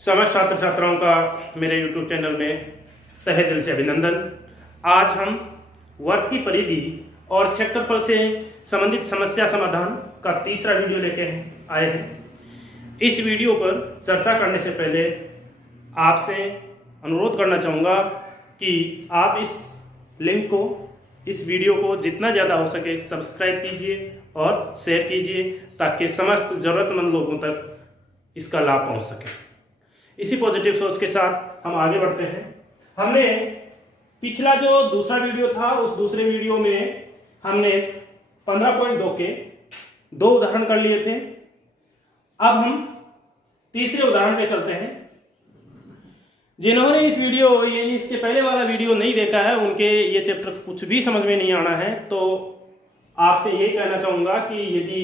समस्त छात्र छात्राओं का मेरे YouTube चैनल में तहे दिल से अभिनंदन। आज हम वर्ग की परिधि और क्षेत्रफल से संबंधित समस्या समाधान का तीसरा वीडियो लेके आए हैं। इस वीडियो पर चर्चा करने से पहले आपसे अनुरोध करना चाहूँगा कि आप इस लिंक को, इस वीडियो को जितना ज़्यादा हो सके सब्सक्राइब कीजिए और शेयर कीजिए ताकि समस्त ज़रूरतमंद लोगों तक इसका लाभ पहुँच सके। इसी पॉजिटिव सोच के साथ हम आगे बढ़ते हैं। हमने पिछला जो दूसरा वीडियो था उस दूसरे वीडियो में हमने 15.2 के 2 उदाहरण कर लिए थे। अब हम तीसरे उदाहरण पे चलते हैं। जिन्होंने इसके पहले वाला वीडियो नहीं देखा है उनके ये चैप्टर कुछ भी समझ में नहीं आना है, तो आपसे ये कहना चाहूंगा कि यदि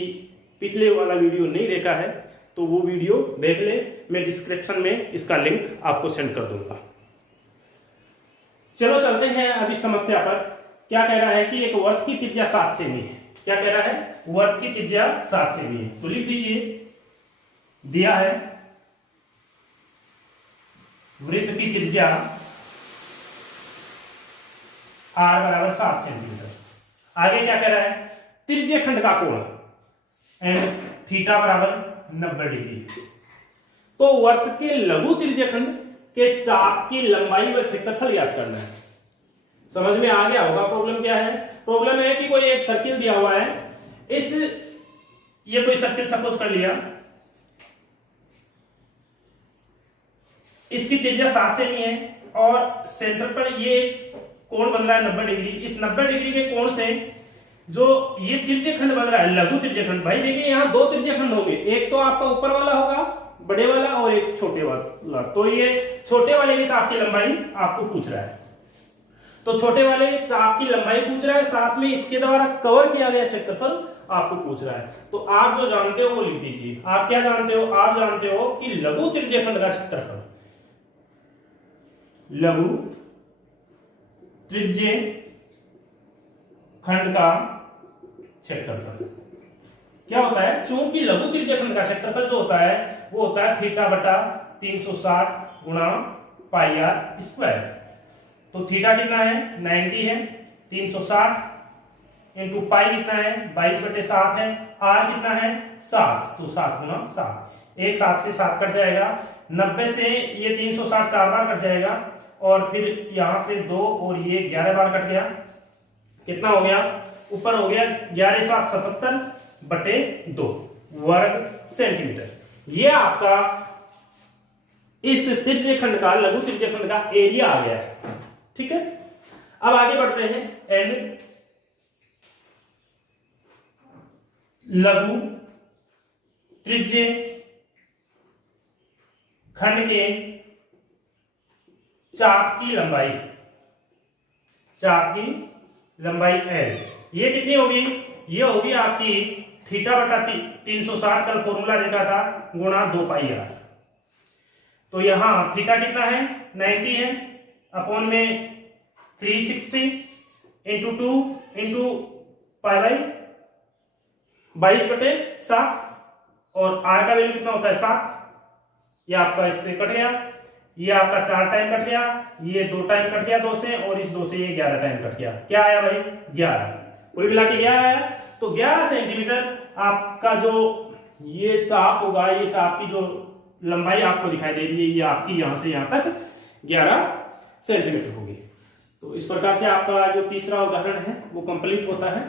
पिछले वाला वीडियो नहीं देखा है तो वो वीडियो देख ले। मैं डिस्क्रिप्शन में इसका लिंक आपको सेंड कर दूंगा। चलो चलते हैं अभी समस्या पर। क्या कह रहा है कि एक वृत्त की त्रिज्या 7 सेमी है। क्या कह रहा है? वृत्त की त्रिज्या 7 सेमी है। तो लिख दीजिए, दिया है वृत्त की त्रिज्या r बराबर 7 सेंटीमीटर। आगे क्या कह रहा है? त्रिज्य खंड का कोण एंड थीटा बराबर 90 डिग्री। तो वृत्त के लघु त्रिज्य खंड के चाप की लंबाई व क्षेत्रफल ज्ञात करना है। समझ में आ गया होगा प्रॉब्लम क्या है? प्रॉब्लम है कि कोई एक सर्किल दिया हुआ है। ये कोई सर्किल सपोज कर लिया, इसकी त्रिज्या 7 सेमी है और सेंटर पर ये कोण बन रहा है 90 डिग्री। इस 90 डिग्री के कोण से जो ये त्रिज्य खंड बन रहा है, लघु त्रिज्य खंड, भाई देखिए यहाँ 2 त्रिज्य खंड होंगे, एक तो आपका ऊपर वाला होगा बड़े वाला और एक छोटे वाला। तो ये छोटे वाले के चाप की लंबाई आपको पूछ रहा है, तो छोटे वाले के चाप की लंबाई पूछ रहा है, साथ में इसके द्वारा कवर किया गया क्षेत्रफल आपको पूछ रहा है। तो आप जो जानते हो वो लिख दीजिए। आप क्या जानते हो? आप जानते हो कि लघु त्रिज्य खंड का क्षेत्रफल, लघु त्रिज्य खंड का क्षेत्रफल क्या होता है? चूंकि लघु त्रिज्य खंड का क्षेत्रफल जो होता है वो होता है थीटा बटा 360 गुणा पाई आर स्क्वायर। तो थीटा कितना है? 90 है। 360 इंटू पाई कितना है? 22/7 है। आर कितना है? 7। तो 7 गुणा 7, एक 7 से 7 कट जाएगा। 90 से ये 360 4 बार कट जाएगा और फिर यहां से 2 और ये 11 बार कट गया। कितना हो गया? ऊपर हो गया 11 7 77/2 वर्ग सेंटीमीटर। ये आपका इस त्रिज्य खंड का, लघु त्रिज्य खंड का एरिया आ गया है। ठीक है, अब आगे बढ़ते हैं। एंड लघु त्रिज्य खंड के चाप की लंबाई, चाप की लंबाई L, ये कितनी होगी? ये होगी आपकी थीटा बटा 360 का फॉर्मूला देखा था गुणा 2 पाई आर। तो यहां थीटा कितना है? 90 है, अपॉन में 360 इंटू 2 इंटू पाई बाई 22/7 और आर का वैल्यू कितना होता है? 7। ये आपका इससे कट गया, ये आपका 4 टाइम कट गया, ये 2 टाइम कट गया 2 से, और इस 2 से ये 11 टाइम कट गया। क्या आया भाई? 11। कुल मिला के 11 आया। तो 11 सेंटीमीटर आपका जो ये चाप होगा, ये चाप की जो लंबाई आपको दिखाई दे रही है, ये आपकी यहां से यहां तक 11 सेंटीमीटर होगी। तो इस प्रकार से आपका जो तीसरा उदाहरण है वो कंप्लीट होता है।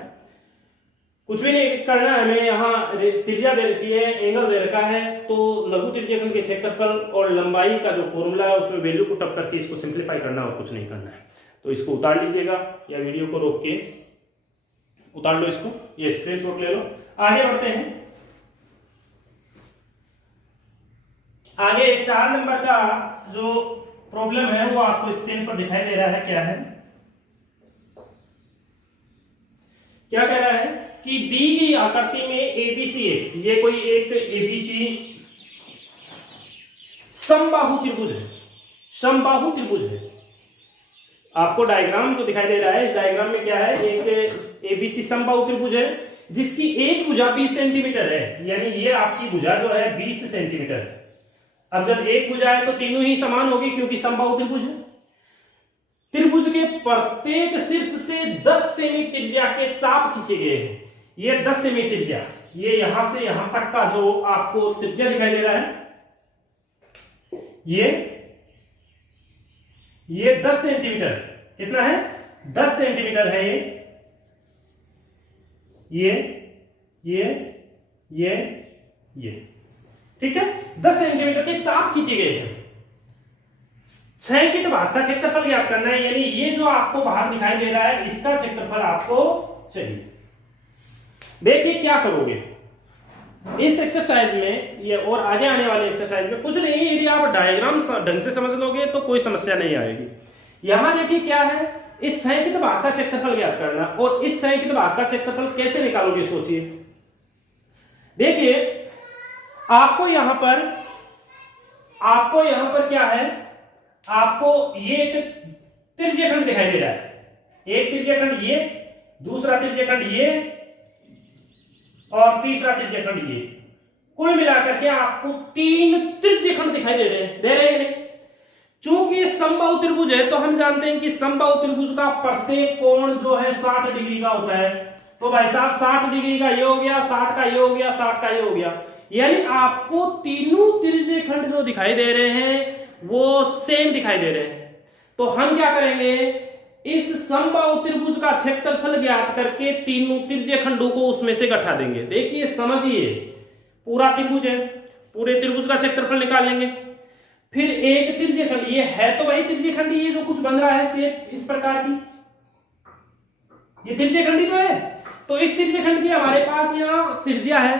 कुछ भी नहीं करना है, हमें यहाँ त्रिज्या दे रखी है, एंगल दे रखा है, तो लघु त्रिज्य खंड के क्षेत्रफल और लंबाई का जो फॉर्मूला है उसमें वैल्यू को टप करके इसको सिंप्लीफाई करना और कुछ नहीं करना है। तो इसको उतार लीजिएगा या वीडियो को रोक के उतार लो इसको, ये स्क्रीनशॉट ले लो। आगे बढ़ते हैं। आगे 4 नंबर का जो प्रॉब्लम है वो आपको स्क्रीन पर दिखाई दे रहा है। क्या है? क्या कह रहा है कि दी गई आकृति में एबीसी, ये कोई एक एबीसी समबाहु त्रिभुज है। समबाहु त्रिभुज है। आपको डायग्राम जो दिखाई दे रहा है, इस डायग्राम में क्या है? एक एबीसी समबाहु त्रिभुज है जिसकी एक भुजा 20 सेंटीमीटर है, यानी ये आपकी भुजा जो है 20 सेंटीमीटर है। अब जब एक भुजा है तो तीनों ही समान होगी क्योंकि समबाहु त्रिभुज है। त्रिभुज के प्रत्येक शीर्ष से 10 सेमी त्रिज्या के चाप खींचे गए हैं। ये 10 सेमी त्रिज्या, ये यहां से यहां तक का जो आपको त्रिज्या दिखाई दे रहा है, ये 10 सेंटीमीटर, कितना है 10 सेंटीमीटर है ये, ठीक है। 10 सेंटीमीटर के चाप खींचे गए हैं। 6 के भाग का क्षेत्रफल ज्ञात करना है, यानी ये जो आपको भाग दिखाई दे रहा है इसका क्षेत्रफल आपको चाहिए। देखिए क्या करोगे इस एक्सरसाइज में, ये और आगे आने वाले एक्सरसाइज में कुछ नहीं, यदि आप डायग्राम ढंग से समझ लोगे तो कोई समस्या नहीं आएगी। यहां देखिए क्या है, इस संयुक्त भाग का क्षेत्रफल ज्ञात करना, और इस संयुक्त भाग का क्षेत्रफल कैसे निकालोगे सोचिए। देखिए आपको यहां पर क्या है, आपको ये एक त्रिज्यखंड दिखाई दे रहा है, एक त्रिज्यखंड ये, दूसरा त्रिज्यखंड ये और तीसरा त्रिज्यखंड ये, कुल मिलाकर के आपको 3 त्रिज्यखंड दिखाई दे रहे हैं। चूंकि समबाहु त्रिभुज है तो हम जानते हैं कि समबाहु त्रिभुज का प्रत्येक कोण जो है 60 डिग्री का होता है। तो भाई साहब 60 डिग्री का ये हो गया, 60 का ये हो गया, 60 का ये हो गया, यानी आपको तीनों त्रिज्यखंड जो दिखाई दे रहे हैं वो सेम दिखाई दे रहे हैं। तो हम क्या करेंगे, इस समबाहु त्रिभुज का क्षेत्रफल ज्ञात करके तीनों त्रिज्यखंडों को उसमें से घटा देंगे। देखिए समझिए, पूरा त्रिभुज है, पूरे त्रिभुज का क्षेत्रफल निकाल लेंगे। फिर एक त्रिज्यखंड, ये है तो वही त्रिज्यखंड, ये जो कुछ बन रहा है शेप इस प्रकार की, ये त्रिज्यखंड ही तो है। तो इस त्रिज्यखंड की हमारे पास यहाँ त्रिज्या है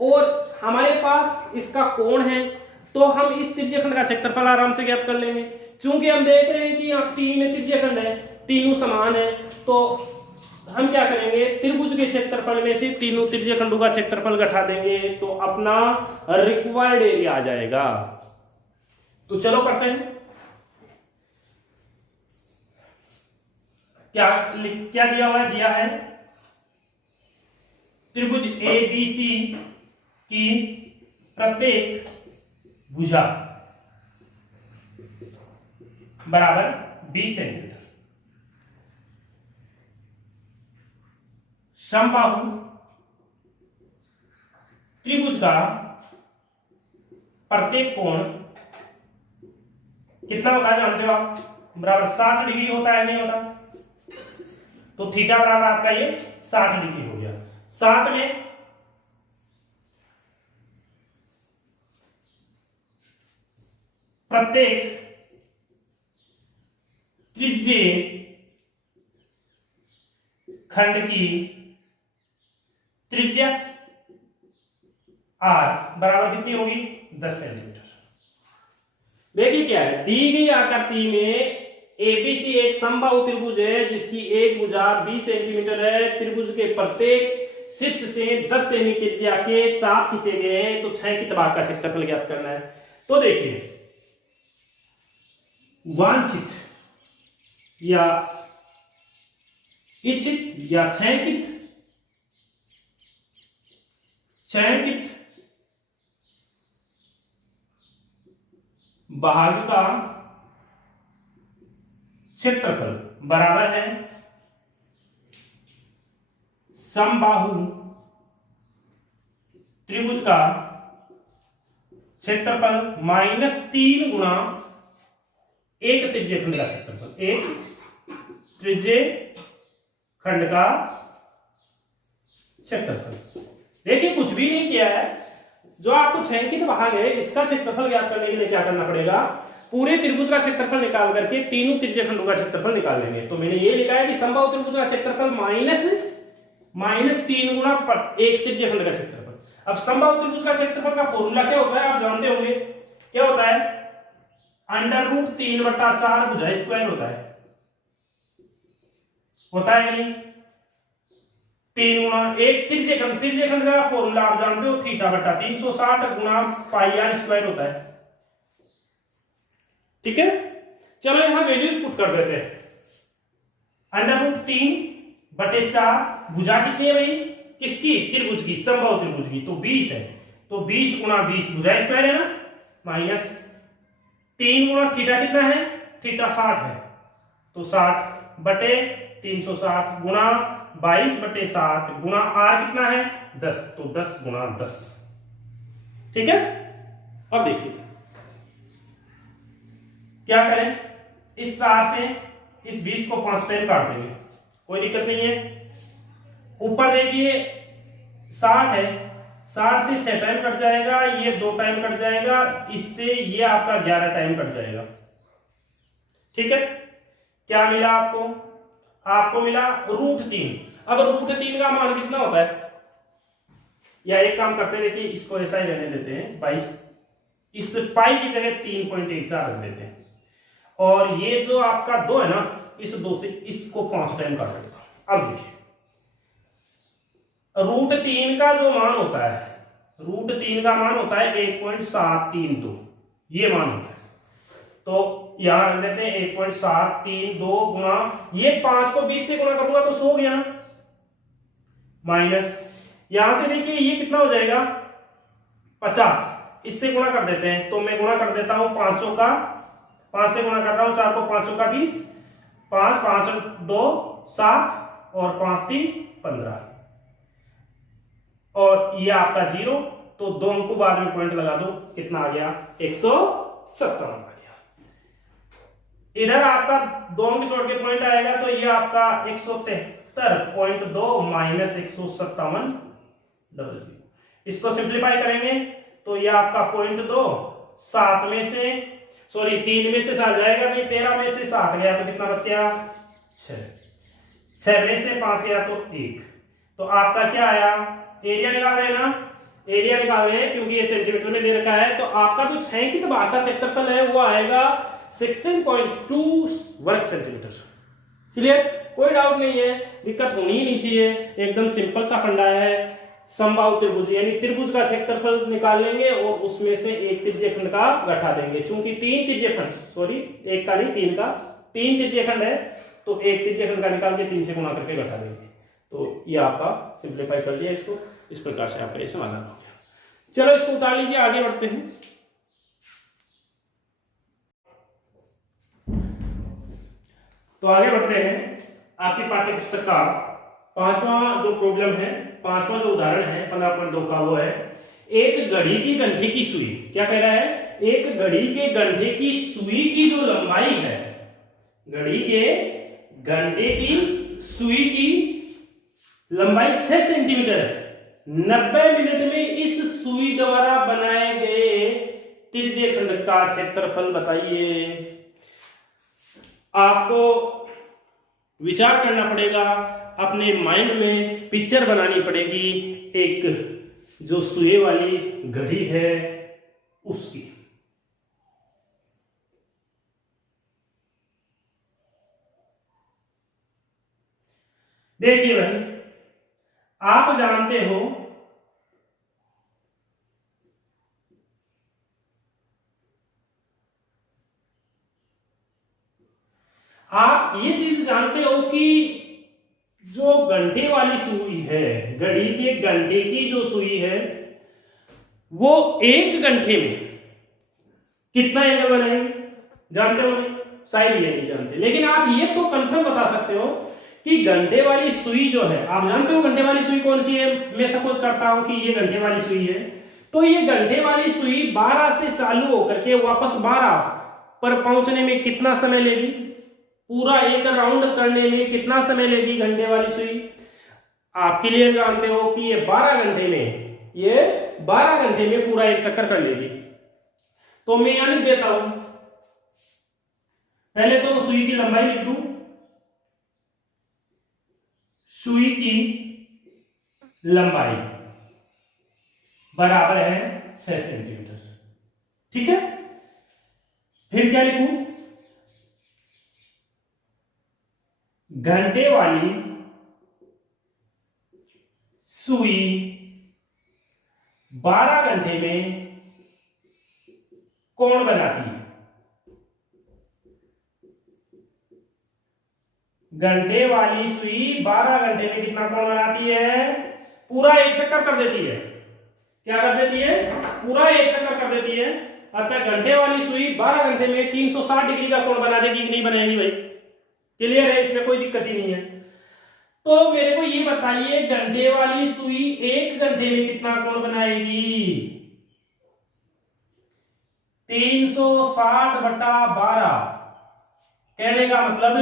और हमारे पास इसका कोण है, तो हम इस त्रिज्यखंड का क्षेत्रफल आराम से ज्ञात कर लेंगे। चूंकि हम देख रहे हैं कि यहाँ 3 त्रिज्यखंड है, तीनों समान है, तो हम क्या करेंगे, त्रिभुज के क्षेत्रफल में से तीनों त्रिज्यखंडों का क्षेत्रफल घटा देंगे तो अपना रिक्वायर्ड एरिया आ जाएगा। तो चलो करते हैं। क्या दिया हुआ है, दिया है त्रिभुज ABC की प्रत्येक भुजा बराबर 20 सेंटीमीटर। समबाहु त्रिभुज का प्रत्येक कोण कितना होता है जानते हो आप, बराबर 60 डिग्री होता है, नहीं होता। तो थीटा बराबर आपका ये 60 डिग्री हो गया। साथ में प्रत्येक त्रिज्य खंड की त्रिज्या R बराबर कितनी होगी, 10 सेंटीमीटर। देखिए क्या है, दी गई आकृति में ABC एक समबाहु त्रिभुज है जिसकी एक भुजा 20 सेंटीमीटर है। त्रिभुज के प्रत्येक शीर्ष से 10 सेमी त्रिज्या के चाप खींचे गए हैं। तो 6 की भाग का क्षेत्रफल ज्ञात करना है। तो देखिए, वांछित या इच्छित या छायांकित भाग का क्षेत्रफल बराबर है समबाहु त्रिभुज का क्षेत्रफल -3 गुणा एक त्रिज्यखंड का क्षेत्रफल, एक त्रिज्यखंड का क्षेत्रफल। देखिए कुछ भी नहीं किया है, जो आपको छायांकित भाग है इसका क्षेत्रफल ज्ञात करने के लिए क्या करना पड़ेगा, पूरे त्रिभुज का क्षेत्रफल निकाल करके तीनों त्रिज्यखंडों का क्षेत्रफल निकाल लेंगे। तो मैंने ये लिखा है कि समबाहु त्रिभुज का क्षेत्रफल -3 गुणा एक त्रिज्यखंड का क्षेत्रफल। अब समबाहु त्रिभुज का क्षेत्रफल का फॉर्मूला क्या होता है आप जानते होंगे, क्या होता है, √3/4 भुजा स्क्वायर होता है नहीं, 3 गुणा एक त्रिज्यखंड का फॉर्मूला आप जानते हो, θ/360 गुणा πr² होता है। ठीक है, चलो यहां वैल्यूज पुट कर देते हैं। √3/4 भुजा कितनी है भाई, किसकी, त्रिभुज की, समबाहु त्रिभुज की, तो 20 है। तो 20 गुणा 20 भुजा स्क्वायर है ना, माइनस 3 गुणा थीटा कितना है, थीटा 60 है, तो 60 बटे 360 गुणा 22 बटे 7 गुणा आर कितना है 10, तो 10 गुणा 10। ठीक है, अब देखिए क्या करें, इस 4 से इस 20 को 5 टाइम काट देंगे, कोई दिक्कत नहीं है। ऊपर देखिए 60 है, 60 से 6 टाइम कट जाएगा, ये 2 टाइम कट जाएगा, इससे ये आपका 11 टाइम कट जाएगा। ठीक है, क्या मिला आपको, आपको मिला √3। अब √3 का मान कितना होता है, या एक काम करते हैं, देखिए इसको ऐसा ही रहने देते हैं 22, इस पाई की जगह 3.14 रख देते हैं, और ये जो आपका 2 है ना, इस 2 से इसको 5 टाइम काट देता हूं। अब देखिए √3 का जो मान होता है, √3 का मान होता है 1.732, ये मान होता है। तो यहां रख देते हैं 1.732 गुणा, ये 5 को 20 से गुणा करूंगा तो 100 हो गया ना, माइनस यहां से देखिए ये कितना हो जाएगा 50, इससे गुणा कर देते हैं, तो मैं गुणा कर देता हूं 5 का, 5 से गुणा कर रहा हूं, 4 को 5 का 20, 5 5 2 7 और 5 3 15, और ये आपका 0, तो 2 अंक को बाद में पॉइंट लगा दो, कितना आ गया 157 आ गया। इधर आपका 2 अंक छोड़ के पॉइंट आएगा, तो ये आपका 173.2 माइनस 157.00। इसको सिंप्लीफाई करेंगे तो ये आपका 0.2 7 में से, सॉरी 3 में से 7 जाएगा, तो 13 में से 7 गया तो कितना बच गया 6, 6 में से 5 गया तो 1, तो आपका क्या आया, एरिया निकाल रहे हैं ना, एरिया निकाल रहे हैं क्योंकि ये सेंटीमीटर में दे रखा है, तो आपका जो 6 की भाग का क्षेत्रफल है वो आएगा 16.2 वर्ग सेंटीमीटर। क्लियर, कोई डाउट नहीं है, दिक्कत होनी ही नहीं चाहिए, एकदम सिंपल सा फंडा है। समबाहु त्रिभुज यानी त्रिभुज का क्षेत्रफल निकाल लेंगे और उसमें से एक त्रिज्यीय खंड का घटा देंगे, चूंकि 3 त्रिज्यीय खंड, सॉरी एक का नहीं 3 का, 3 त्रिज्यीय खंड है, तो एक त्रिज्यीय खंड का निकाल के 3 से गुणा करके घटा देंगे, तो ये आपका सिंप्लीफाई कर दिया इसको, इस प्रकार से आपका ये समाधान हो गया। चलो इसको उतार लीजिए, आगे बढ़ते हैं। तो आगे बढ़ते हैं, आपकी पाठ्य पुस्तक का 5वां जो प्रॉब्लम है, 5वां जो उदाहरण है 15.2 का, वो है एक घड़ी की गंठे की सुई। क्या कह रहा है, एक घड़ी के गंठे की सुई की जो लंबाई है, घड़ी के घंटे की सुई की लंबाई 6 सेंटीमीटर है, 90 मिनट में इस सुई द्वारा बनाए गए त्रिज्यीय खंड का क्षेत्रफल बताइए। आपको विचार करना पड़ेगा, अपने माइंड में पिक्चर बनानी पड़ेगी, एक जो सुई वाली घड़ी है उसकी। देखिए भाई, आप जानते हो आप ये चीज जानते हो कि जो घंटे वाली सुई है, घड़ी के घंटे की जो सुई है, वो एक घंटे में कितना एंगल बनाएगी, जानते हो नहीं? शायद ये नहीं जानते, लेकिन आप ये तो कंफर्म बता सकते हो कि घंटे वाली सुई जो है, आप जानते हो घंटे वाली सुई कौन सी है। मैं सपोज करता हूं कि ये घंटे वाली सुई है, तो ये घंटे वाली सुई 12 से चालू होकर के वापस 12 पर पहुंचने में कितना समय लेगी, पूरा एक राउंड करने में कितना समय लेगी घंटे वाली सुई। आप क्लियर जानते हो कि ये 12 घंटे में, ये 12 घंटे में पूरा एक चक्कर कर लेगी। तो मैं यहां लिख देता हूं, पहले तो सुई की लंबाई लिख दूं, सुई की लंबाई बराबर है 6 सेंटीमीटर। ठीक है, फिर क्या लिखूं, घंटे वाली सुई 12 घंटे में कौन बनाती है। घंटे वाली सुई 12 घंटे में कितना कोण बनाती है, पूरा एक चक्कर कर देती है। क्या कर देती है, पूरा एक चक्कर कर देती है। अतः घंटे वाली सुई 12 घंटे में 360 डिग्री का कोण बना देगी कि नहीं बनाएगी भाई? क्लियर है, इसमें कोई दिक्कत ही नहीं है। तो मेरे को ये बताइए घंटे वाली सुई 1 घंटे में कितना कोण बनाएगी? 360/12। कहने का मतलब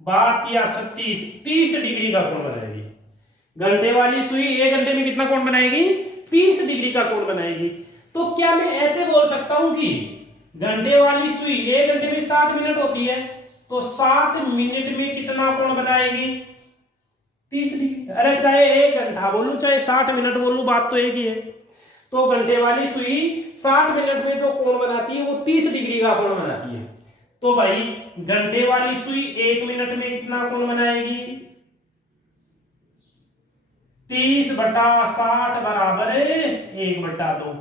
12 या 36, 30 डिग्री का कोण बनाएगी। घंटे वाली सुई 1 घंटे में कितना कोण बनाएगी? 30 डिग्री का कोण बनाएगी। तो क्या मैं ऐसे बोल सकता हूं कि घंटे वाली सुई 1 घंटे में 60 मिनट होती है, तो 60 मिनट में कितना कोण बनाएगी? 30 डिग्री। अरे चाहे 1 घंटा बोलूं चाहे 60 मिनट बोलूं, बात तो एक ही है। तो घंटे वाली सुई 60 मिनट में जो कोण बनाती है वो 30 डिग्री का कोण बनाती है। तो भाई घंटे वाली सुई 1 मिनट में कितना कोण बनाएगी? 30/60 बराबर 1/2,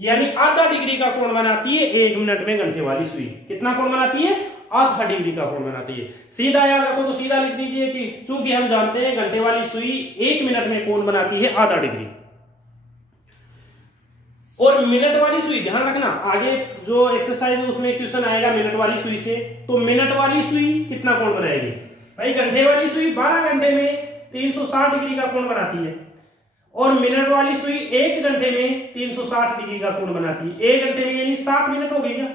यानी आधा डिग्री का कोण बनाती है 1 मिनट में घंटे वाली सुई। कितना कोण बनाती है? आधा डिग्री का कोण बनाती है। सीधा याद रखो तो सीधा लिख दीजिए कि चूंकि हम जानते हैं घंटे वाली सुई 1 मिनट में कोण बनाती है आधा डिग्री। और मिनट वाली सुई, ध्यान रखना आगे जो एक्सरसाइज है उसमें क्वेश्चन आएगा मिनट वाली सुई से। तो मिनट वाली सुई कितना कोण बनाएगी? भाई घंटे वाली सुई 12 घंटे में 360 डिग्री का कोण बनाती है, और मिनट वाली सुई 1 घंटे में 360 डिग्री का कोण बनाती है। 1 घंटे में यानी 60 मिनट हो गई क्या?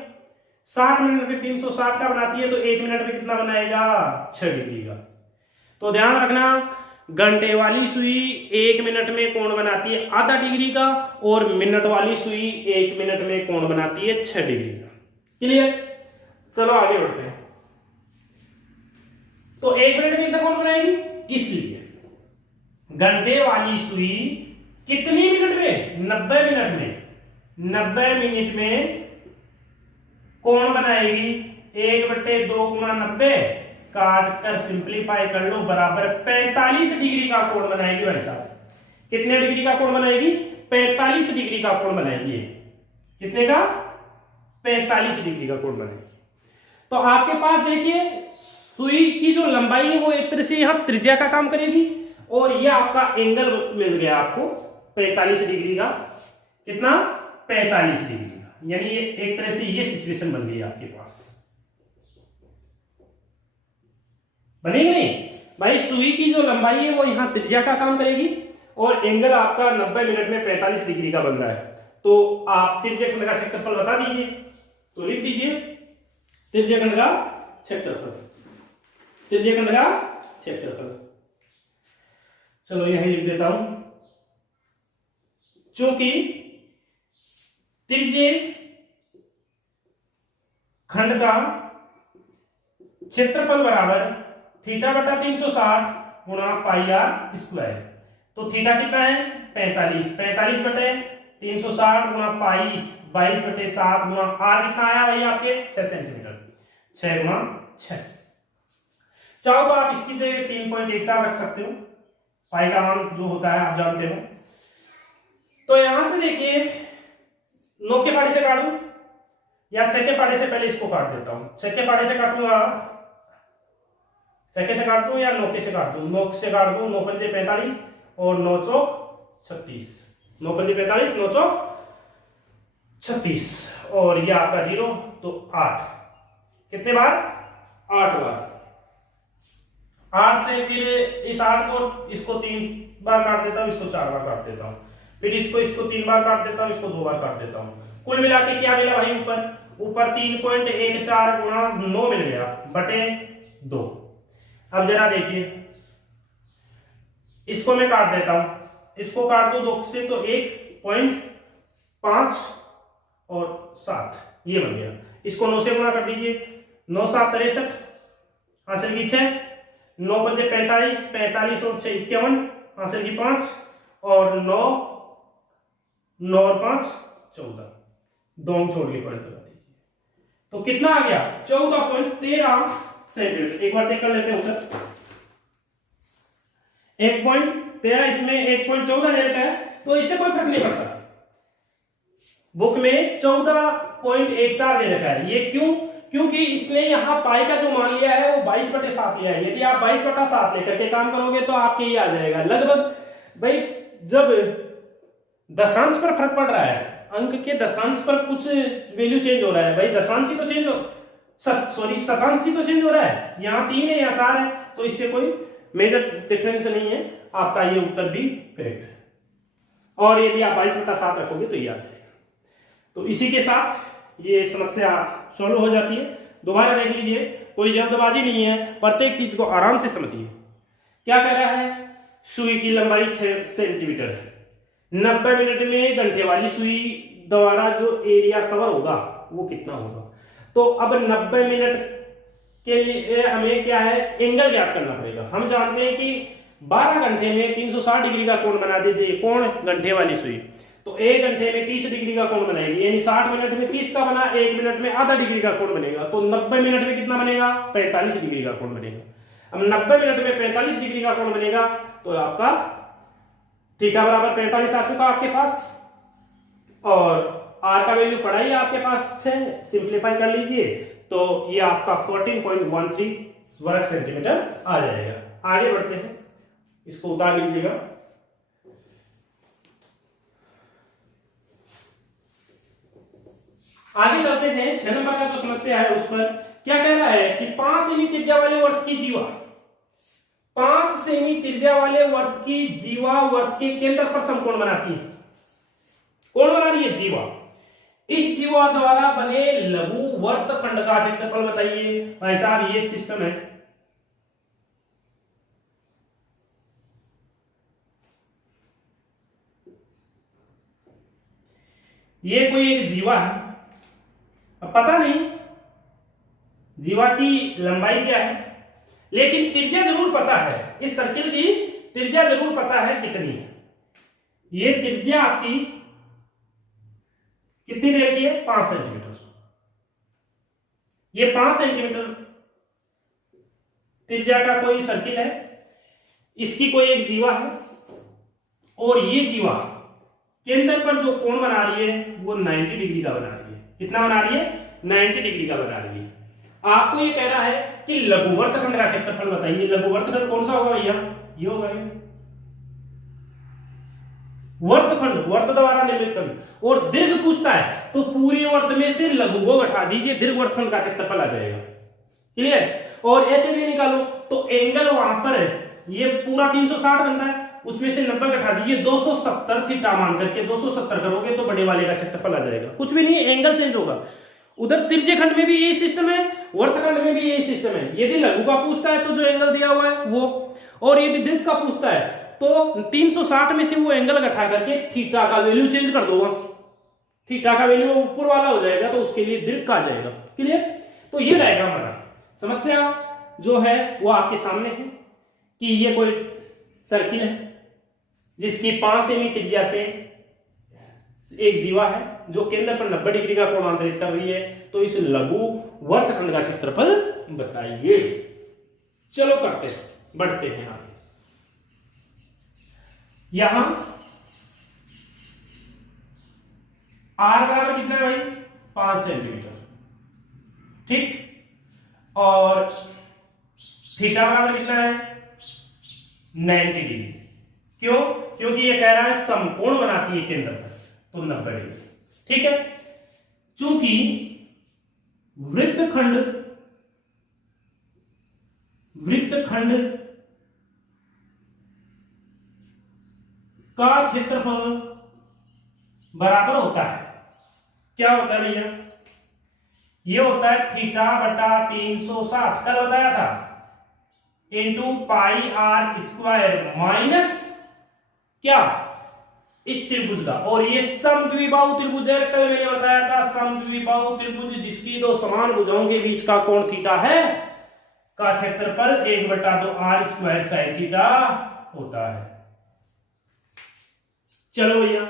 60 मिनट में 360 का बनाती है, तो 1 मिनट में कितना बनाएगा? 6 डिग्री का। तो ध्यान रखना घंटे वाली सुई 1 मिनट में कोण बनाती है आधा डिग्री का, और मिनट वाली सुई 1 मिनट में कोण बनाती है 6 डिग्री का। क्लियर? चलो आगे बढ़ते हैं। तो 1 मिनट में कितना कोण बनाएगी? इसलिए घंटे वाली सुई कितनी मिनट में? 90 मिनट में। 90 मिनट में कोण बनाएगी 1/2 गुणा 90, काट कर सिंप्लीफाई कर लो, बराबर 45 डिग्री का कोण बनाएगी भाई साहब। कितने डिग्री का कोण बनाएगी? 45 डिग्री का कोण बनाएगी। कितने का? 45 डिग्री का कोण बनाएगी। तो आपके पास देखिए सुई की जो लंबाई है वो एक तरह से यहां त्रिज्या का काम करेगी, और ये आपका एंगल मिल गया आपको 45 डिग्री का। कितना? 45 डिग्री का, यानी ये एक तरह से ये सिचुएशन बन गई आपके पास। बनेगी नहीं भाई? सुई की जो लंबाई है वो यहां त्रिज्या का काम करेगी, और एंगल आपका 90 मिनट में 45 डिग्री का बन रहा है। तो आप त्रिज्यखंड का क्षेत्रफल बता दीजिए, तो लिख दीजिए त्रिज्यखंड का क्षेत्रफल। त्रिज्यखंड का क्षेत्रफल चलो यही लिख देता हूं। चूंकि त्रिज्य खंड का क्षेत्रफल बराबर θ/360 गुणा πr²। तो थीटा कितना है? 45। 45/360 गुणा पाई 22/7 गुणा r कितना आया भाई आपके? 6 सेंटीमीटर। 6 गुणा 6। चाहो तो आप इसकी जगह 3.14 रख सकते हो, पाई का मान जो होता है आप जानते हो। तो यहां से देखिए 9 के पाड़े से काटूं या 6 के पाड़े से? पहले इसको काट देता हूं। 6 के पाड़े से काटूंगा, 6 से काट दूं या 9 के से काट दूं? 9 से काट दूं। 9 पंजे 45 और 9 चौक 36। 9 पंजे 45, 9 चौक 36, और ये आपका 0, तो 8। कितने बार? 8 बार। 8 से फिर इस 8 को इसको 3 बार काट देता हूं, इसको 4 बार काट देता हूं, फिर इसको 3 बार काट देता हूं, इसको 2 बार काट देता हूं। कुल मिला के क्या मिला भाई? ऊपर 3.14 गुणा 9 मिल गया बटे 2। अब जरा देखिए इसको मैं काट देता हूं, इसको काट दो 2 से, तो 1.5 और 7 ये बन गया। इसको 9 से गुणा कर दीजिए। 9 7 63, हासिल की 6, 9 पंजे 45, 45 और 6 51, हासिल की 5, और 9 और 5 14, 2 छोड़ के पॉइंट लगा दीजिए। तो कितना आ गया? 14.13 सेंटीमीटर। एक बार चेक कर लेते हैं उत्तर। 1.13, इसमें 1.14 दे रखा है, तो इससे कोई फर्क नहीं पड़ता। बुक में 14.14 दे रखा है। ये क्यों? क्योंकि इसने यहाँ पाई का जो मान लिया है वो 22/7 लिया है। यदि आप 22/7 लेकर के काम करोगे तो आपके ये आ जाएगा लगभग। भाई जब दशांश पर फर्क पड़ रहा है अंक के दशांश पर कुछ वैल्यू चेंज हो रहा है भाई, दशांश ही तो चेंज हो, सॉरी शतांश ही तो चेंज हो रहा है, यहाँ 3 है या 4 है, तो इससे कोई मेजर डिफरेंस नहीं है, आपका ये उत्तर भी करेक्ट है। और यदि आप 22/7 रखोगे तो याद है। तो इसी के साथ ये समस्या सॉल्व हो जाती है। दोबारा देख लीजिए, कोई जल्दबाजी नहीं है, प्रत्येक चीज को आराम से समझिए। क्या कह रहा है, सुई की लंबाई 6 सेंटीमीटर, 90 मिनट में घंटे वाली सुई द्वारा जो एरिया कवर होगा वो कितना होगा। तो अब 90 मिनट के लिए हमें क्या है, एंगल ज्ञात करना पड़ेगा। हम जानते हैं कि 12 घंटे में 360 डिग्री का कोण बना देती है कौन, घंटे वाली सुई। तो 1 घंटे में 30 डिग्री का कोण बनाएगी, यानी 60 मिनट में 30 का बना, 1 मिनट में आधा डिग्री का कोण बनेगा। तो 90 मिनट में कितना बनेगा, 45 डिग्री का कोण बनेगा। अब 90 मिनट में 45 डिग्री का कोण बनेगा, तो आपका थीटा बराबर 45 आ चुका आपके पास, और आर का वैल्यू पड़ा ही आपके पास 6, सिंप्लीफाई कर लीजिए तो ये आपका 14.13 वर्ग सेंटीमीटर आ जाएगा। आगे बढ़ते हैं, इसको उतार लीजिएगा। आगे चलते हैं, 6 नंबर का जो समस्या है उस पर क्या कह रहा है कि 5 सेमी त्रिज्या वाले वर्त की जीवा, 5 सेमी त्रिज्या वाले वर्त की जीवा वर्त के केंद्र पर समकोण बनाती है। कौन बना रही है, जीवा। इस जीवा द्वारा बने लघु वर्तखंड का क्षेत्रफल बताइए। भाई साहब ये सिस्टम है, ये कोई एक जीवा है, अब पता नहीं जीवा की लंबाई क्या है, लेकिन त्रिज्या जरूर पता है, इस सर्किल की त्रिज्या जरूर पता है कितनी है। ये त्रिज्या आपकी कितनी देर की है, 5 सेंटीमीटर। ये 5 सेंटीमीटर त्रिज्या का कोई सर्किल है, इसकी कोई एक जीवा है, और ये जीवा केंद्र पर जो कोण बना रही है वो 90 डिग्री का बना रही है। कितना बना रही है, 90 डिग्री का बना रही है। आपको ये कह रहा है कि लघु वर्तखंड का क्षेत्रफल बताइए। लघु वर्तखंड कौन सा होगा भैया, ये होगा वर्तखंड, वर्त द्वारा निर्मित खंड। और दीर्घ पूछता है तो पूरे वर्त में से लघु को घटा दीजिए, दीर्घ वर्तखंड का क्षेत्रफल आ जाएगा। क्लियर। और ऐसे भी निकालो तो एंगल वहां पर है, ये पूरा 360 बनता है, उसमें से 90 घटा दीजिए, 270 थीटा मान करके 270 करोगे तो बड़े वाले का क्षेत्रफल आ जाएगा। कुछ भी नहीं है, एंगल चेंज होगा। उधर तिरछे खंड में भी यही सिस्टम है, वर्तखंड में भी यही सिस्टम है। यदि लघु का पूछता है तो जो एंगल दिया हुआ है वो, और यदि दीर्घ का पूछता है तो 360 में से वो एंगल घटा करके थीटा का वैल्यू चेंज कर दो, थीटा का वैल्यू ऊपर वाला हो जाएगा, तो उसके लिए दीर्घ का आ जाएगा। क्लियर। तो ये डायग्राम बना, समस्या जो है वो आपके सामने है कि ये कोई सर्किल है जिसकी 5 सेमी त्रिज्या से एक जीवा है जो केंद्र पर 90 डिग्री का कोण आंतरित कर रही है। तो इस लघु वर्तखंड का क्षेत्रफल बताइए। चलो करते हैं, बढ़ते हैं आगे। यहां आर बराबर कितना है भाई, 5 सेंटीमीटर, ठीक। और थीटा बराबर कितना है, 90 डिग्री। क्यों, क्योंकि ये कह रहा है समकोण बनाती है केंद्र पर, तो 90 डिग्री, ठीक है। चूंकि वृत्तखंड का क्षेत्रफल बराबर होता है, क्या होता है भैया, ये होता है थीटा बटा 360, कल बताया था, into pi R square minus क्या, इस त्रिभुज का। और ये समद्विबाहु त्रिभुज है, कल मैंने बताया था समद्विबाहु त्रिभुज जिसकी दो समान भुजाओं के बीच का कोण थीटा है, का क्षेत्रफल 1/2 आर स्क्वायर साइन थीटा होता है। चलो भैया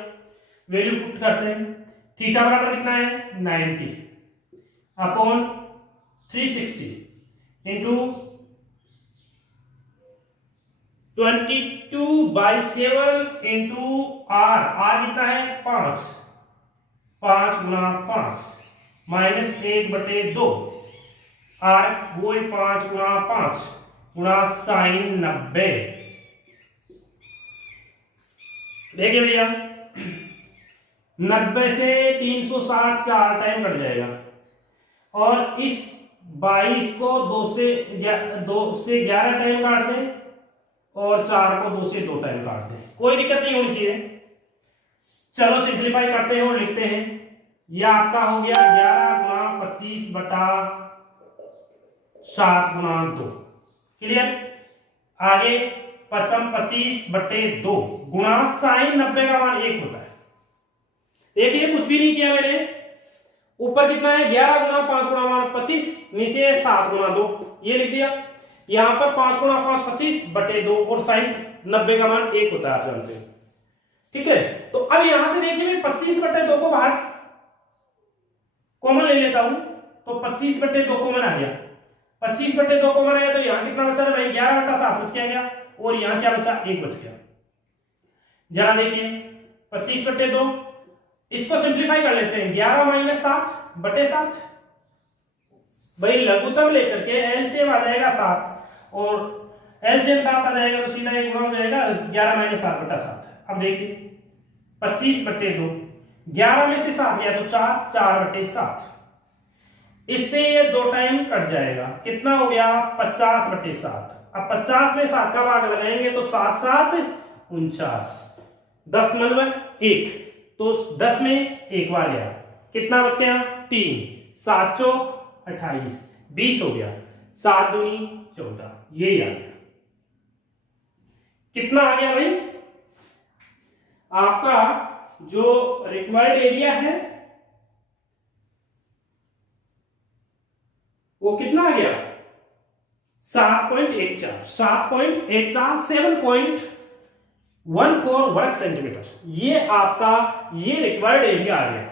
वैल्यू पुट करते हैं। थीटा बराबर कितना है, 90 upon 360 into 22/7 into R, R कितना है 5, 5 गुना 5 माइनस 1/2 आर वो 5 गुना 5 गुना साइन 90। देखिए भैया 90 से 360 4 टाइम कट जाएगा, और इस 22 को 2 से 11 टाइम काट दें, और 4 को 2 से 2 टाइम काट दें, कोई दिक्कत नहीं होनी चाहिए। चलो सिंप्लीफाई करते हैं और लिखते हैं। यह आपका हो गया 11 गुणा 25 बटा 7 गुणा 2। क्लियर? आगे 25 बटे 2 गुणा साइन 90 का मान 1 होता है। देखिए कुछ भी नहीं किया मैंने, ऊपर कितना है 11 गुणा 5 गुणा मान 25, नीचे 7 गुणा 2, ये लिख दिया। यहां पर 5 गुणा 5 25 बटे 2, और साइन 90 का मान 1 होता है, आप जानते हैं। ठीक है, तो अब यहां से देखिए मैं 25 बटे 2 को बाहर कॉमन ले लेता हूं, तो 25 बटे 2 कॉमन आ गया। 25 बटे 2 कॉमन आया तो यहां कितना बचा भाई 11 बटा 7 बच गया, और यहां क्या बचा 1 बच गया। जरा देखिए 25 बटे 2, इसको सिंप्लीफाई कर लेते हैं। 11 माइनस 7 बटे 7, भाई लघुत्तम लेकर के एलसीएम आ जाएगा 7, और एलसीएम 7 आ जाएगा तो सीधा एक गुणा हो जाएगा 11 माइनस 7 बटा 7। अब देखिए 25 बटे 2, 11 में से 7 गया तो 4, 4 बटे 7, इससे ये 2 टाइम कट जाएगा, कितना हो गया 50 बटे 7। अब 50 में 7 का भाग लगाएंगे तो 7 7 49, 10 मतलब 1, तो 10 में 1 बार गया, कितना बच गया 3, 7 चौक 28, 20 हो गया, 7 दूनी 14, यही आ गया। कितना आ गया भाई आपका जो रिक्वायर्ड एरिया है वो कितना आ गया 7.14 7.14 वर्ग सेंटीमीटर, ये आपका ये रिक्वायर्ड एरिया आ गया।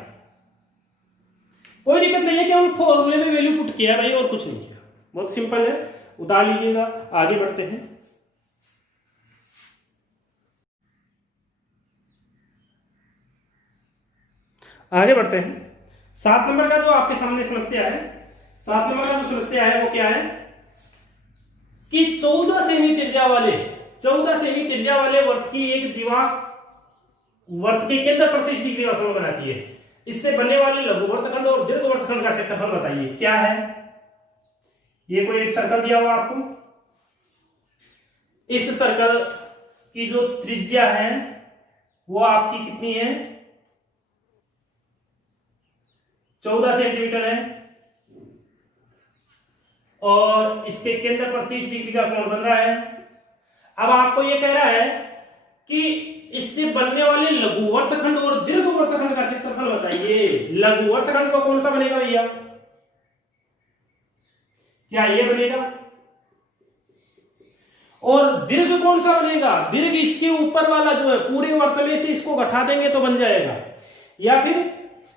कोई दिक्कत नहीं है कि हम फॉर्मूले में वैल्यू पुट किया भाई, और कुछ नहीं किया, बहुत सिंपल है, उतार लीजिएगा। आगे बढ़ते हैं। आगे बढ़ते हैं। 7 नंबर का जो आपके सामने समस्या है, 7 नंबर का जो समस्या है वो क्या है कि 14 सेमी त्रिज्या वाले वर्त की एक जीवा वर्त के केंद्र पर 30 डिग्री का कोण बनाती है। इससे बनने वाले लघु वर्तखंड और दीर्घ वर्तखंड का क्षेत्रफल बताइए। क्या है ये? कोई एक सर्कल दिया हुआ आपको, इस सर्कल की जो त्रिज्या है वो आपकी कितनी है 14 सेंटीमीटर है, और इसके केंद्र पर 30 डिग्री का कोण बन रहा है। अब आपको ये कह रहा है कि इससे बनने वाले लघु वर्तखंड और दीर्घ वर्तखंड का क्षेत्रफल बताइए। लघु वर्तखंड को कौन सा बनेगा भैया? क्या ये बनेगा? और दीर्घ कौन सा बनेगा? दीर्घ इसके ऊपर वाला जो है पूरे वर्त में से इसको घटा देंगे तो बन जाएगा। या फिर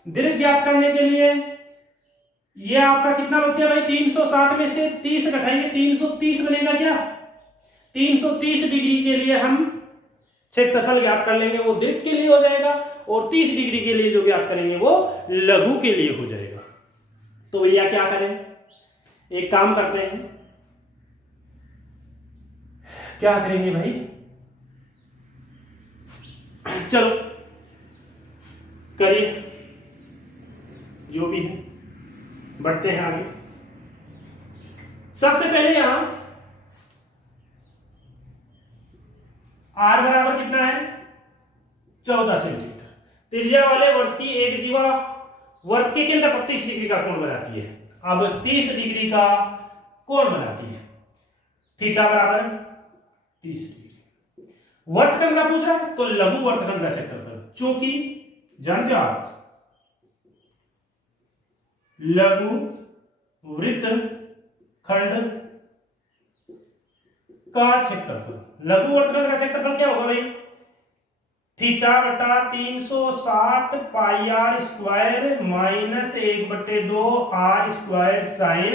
दीर्घ ज्ञात करने के लिए ये आपका कितना बच गया भाई 360 में से 30 घटाएंगे 330 बनेगा। क्या 330 डिग्री के लिए हम क्षेत्रफल ज्ञात कर लेंगे, वो दीर्घ के लिए हो जाएगा, और 30 डिग्री के लिए जो ज्ञात करेंगे वो लघु के लिए हो जाएगा। तो भैया क्या करें, एक काम करते हैं, क्या करेंगे भाई, चलो करिए जो भी है, बढ़ते हैं आगे। सबसे पहले यहां R बराबर कितना है 14 सेंटीमीटर। त्रिज्या वाले वर्त की एक जीवा वर्त के केंद्र पर 30 डिग्री का कोण बनाती है। अब 30 डिग्री का कोण बनाती है, थीटा बराबर 30 डिग्री। वर्तखंड का पूछा है तो लघु वर्तखंड का क्षेत्रफल, चूंकि जानते हो आप लघु वृत्तखंड का क्षेत्रफल, लघु वर्तखंड का क्षेत्रफल क्या होगा भाई थीटा बटा 360 pi R square minus 1/2 R square sine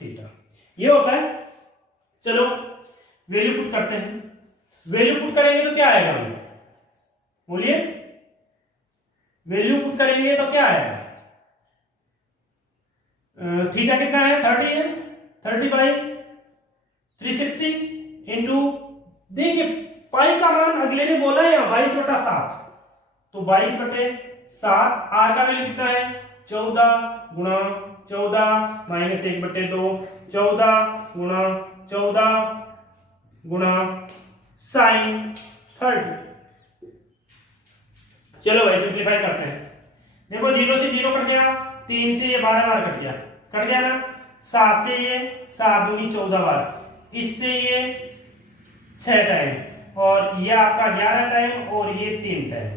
theta, ये होता है। चलो वैल्यू पुट करते हैं। वैल्यू पुट करेंगे तो क्या आएगा, बोलिए वैल्यू पुट करेंगे तो क्या आएगा, थीटा कितना है 30 है, 30/360 इंटू, देखिए पाई का मान अगले ने बोला है 22/7, तो 22/7। आर का वैल्यू कितना है 14 गुणा 14 माइनस 1/2, 14 गुणा 14 गुणा साइन 30। चलो भाई सिंप्लीफाई करते हैं। देखो 0 से 0 कट गया, 3 से ये 12 बार कट गया ना, 7 से ये 7 दूनी 14 बार, इससे ये 6 टाइम, और ये आपका 11 टाइम, और ये 3 टाइम।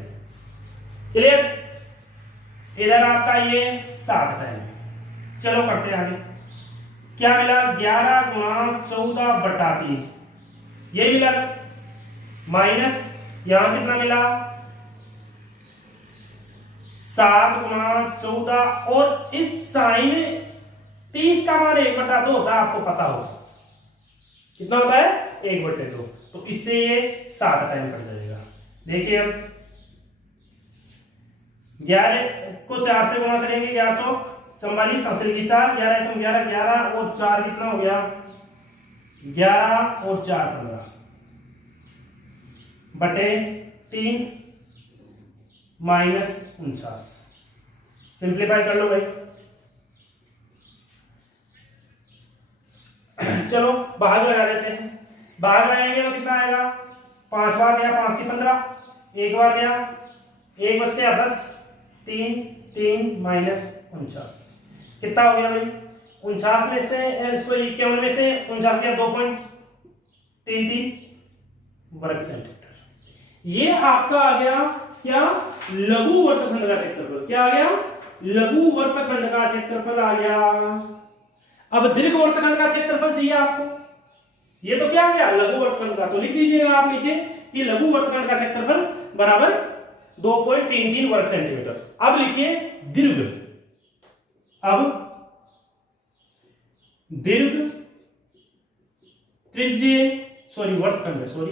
क्लियर? इधर आपका ये 7 टाइम। चलो करते हैं आगे। क्या मिला 11 गुणा 14/3, यही मिला, माइनस यहां कितना मिला 7 गुणा 14, और इस साइन 30 का मान 1/2 होता है, आपको पता होगा कितना होता है 1/2, तो इससे ये 7 टाइम कट जाएगा। देखिए अब 11 को 4 से गुणा करेंगे, 11 चौक 44, हासिल की 4, 11 एकम 11, 11 और 4 कितना हो गया 11 और 4 15 बटे 3 माइनस 49। सिंप्लीफाई कर लो भाई। चलो भाग लगा देते हैं। भाग लगाएंगे तो कितना आएगा 5 बार गया 5 की 15, 1 बार गया 1 बच गया 10, 3 3 माइनस 49 कितना हो गया भाई 49 में से सॉरी 51 में से 49 गया 2.33 वर्ग सेंटीमीटर। ये आपका आ गया क्या लघु वर्तखंड का क्षेत्रफल। क्या आ गया लघु वर्तखंड का क्षेत्रफल आ गया। अब दीर्घ वर्तखंड का क्षेत्रफल चाहिए आपको। ये तो क्या आ गया लघु वर्तखंड का, तो लिख दीजिएगा आप नीचे कि लघु वर्तखंड का क्षेत्रफल बराबर 2.33 वर्ग सेंटीमीटर। अब लिखिए दीर्घ। अब दीर्घ त्रिज्य सॉरी वर्तखंड सॉरी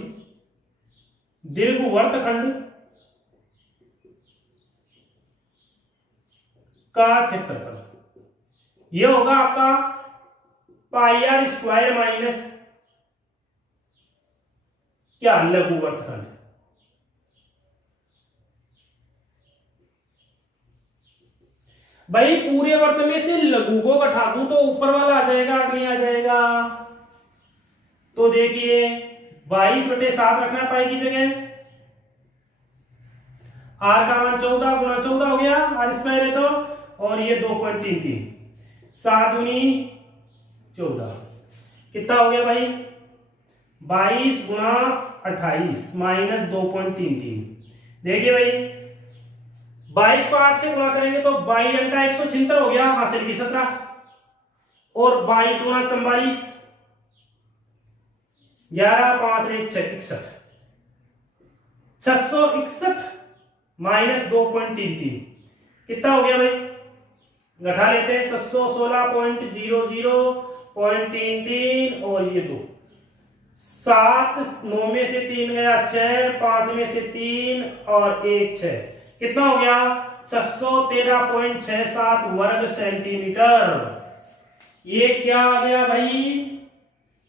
दीर्घ वर्तखंड का क्षेत्रफल यह होगा आपका πr² माइनस क्या लघु वर्तखंड। भाई पूरे वर्त में से लघु को घटा दूं तो ऊपर वाला आ जाएगा नहीं आ जाएगा। तो देखिए 22/7 रखना है पाई की जगह, आर का मान 14 गुणा 14 हो गया r² है तो, और ये 2.33 7 दूनी 14 कितना हो गया भाई 22 गुणा 28 माइनस 2.33। देखिए भाई 22 को 8 से गुणा करेंगे तो 22 अंका 176 हो गया, हासिल की 17, और 22 गुणा 44 11 5 1 61 661 माइनस 2.33 कितना हो गया भाई घटा लेते हैं 616.00.33 और ये 2 7 9 में से 3 गया 6 5 में से 3 और 1 6 कितना हो गया 613.67 वर्ग सेंटीमीटर। ये क्या आ गया भाई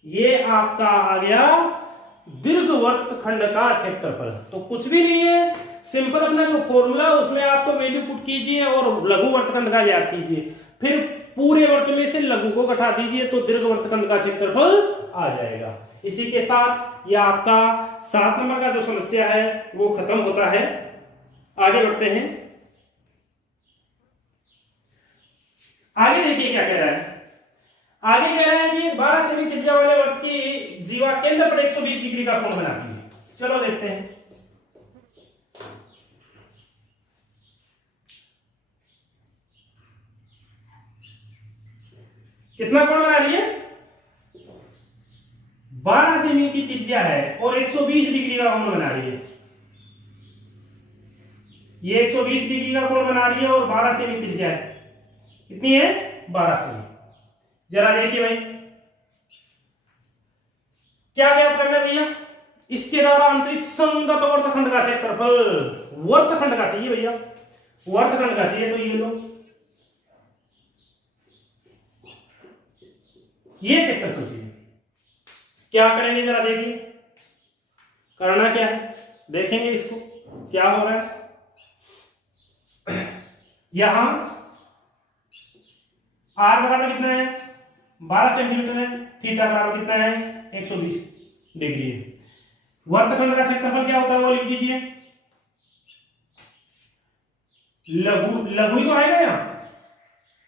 ये आपका आ गया दीर्घ वर्तखंड का क्षेत्रफल। तो कुछ भी नहीं है, सिंपल अपना जो फॉर्मूला उसमें आप तो वैल्यू पुट कीजिए और लघु वर्तखंड का ज्ञात कीजिए, फिर पूरे वर्त में से लघु को घटा दीजिए तो दीर्घ वर्तखंड का क्षेत्रफल आ जाएगा। इसी के साथ यह आपका 7 नंबर का जो समस्या है वो खत्म होता है। आगे बढ़ते हैं। आगे देखिए क्या कह रहा है। आगे कह रहा है कि 12 सेमी त्रिज्या वाले वर्त की जीवा केंद्र पर 120 डिग्री का कोण बनाती है। चलो देखते हैं। कितना कोण बना रही है 12 सेमी की त्रिज्या है और 120 डिग्री का कोण बना रही है। ये 120 डिग्री का कोण बना रही है और 12 सेमी त्रिज्या है। कितनी है 12 सेमी। जरा देखिए भाई क्या ज्ञात करना है भैया, इसके द्वारा अंतरिक्ष संगत वर्तखंड का क्षेत्रफल, वर्तखंड का चाहिए भैया, वर्तखंड का चाहिए। तो ये लो ये क्षेत्रफल चाहिए। क्या करेंगे जरा देखिए, करना क्या है देखेंगे इसको क्या हो रहा है। यहां आर बराबर कितना है 12 सेंटीमीटर है, थीटा बराबर कितना है 120 डिग्री है। वर्तखंड का क्षेत्रफल क्या होता है वो लिख दीजिए। लघु लघु ही तो आएगा यहाँ,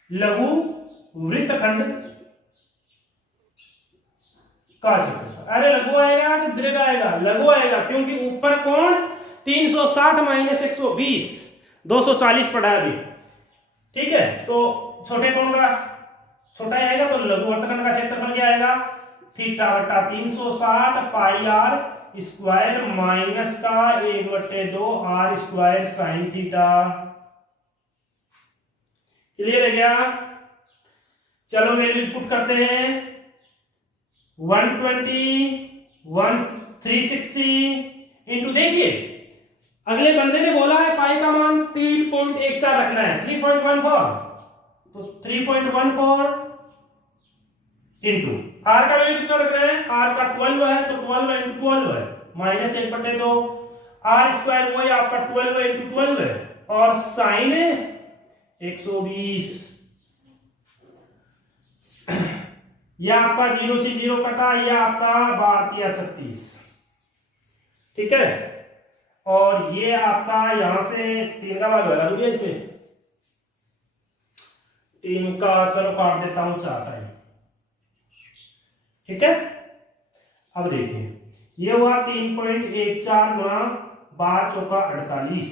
लघु वृत्तखंड का क्षेत्रफल। अरे लघु आएगा कि दीर्घ आएगा? लघु आएगा, क्योंकि ऊपर कोण 360 माइनस 120 240 पड़ा है अभी, ठीक है। तो छोटे कोण का छोटा ही आएगा, तो लघु वर्तखंड का क्षेत्रफल क्या आएगा थीटा बटा 360 पाई आर स्क्वायर माइनस का 1/2 R square sine theta. Clear है क्या? चलो वैल्यूज पुट करते हैं। 120 360 इंटू, देखिए अगले बंदे ने बोला है पाई का मान 3.14 रखना है, 3.14, तो 3.14 इंटू आर का वैल्यू कितना रखना है, आर का 12 है तो 12 इंटू 12 है माइनस 1/2 आर स्क्वायर वही आपका 12 इंटू 12 है, और साइन 120। यह आपका 0 से 0 कटा, यह आपका 12×36, ठीक है। और ये आपका यहां से 3 का भाग लगा दूंगा इसमें, 3 का चलो काट देता हूं 4 टाइम, ठीक है। अब देखिए ये हुआ 3.14 गुणा 12 चौका 48,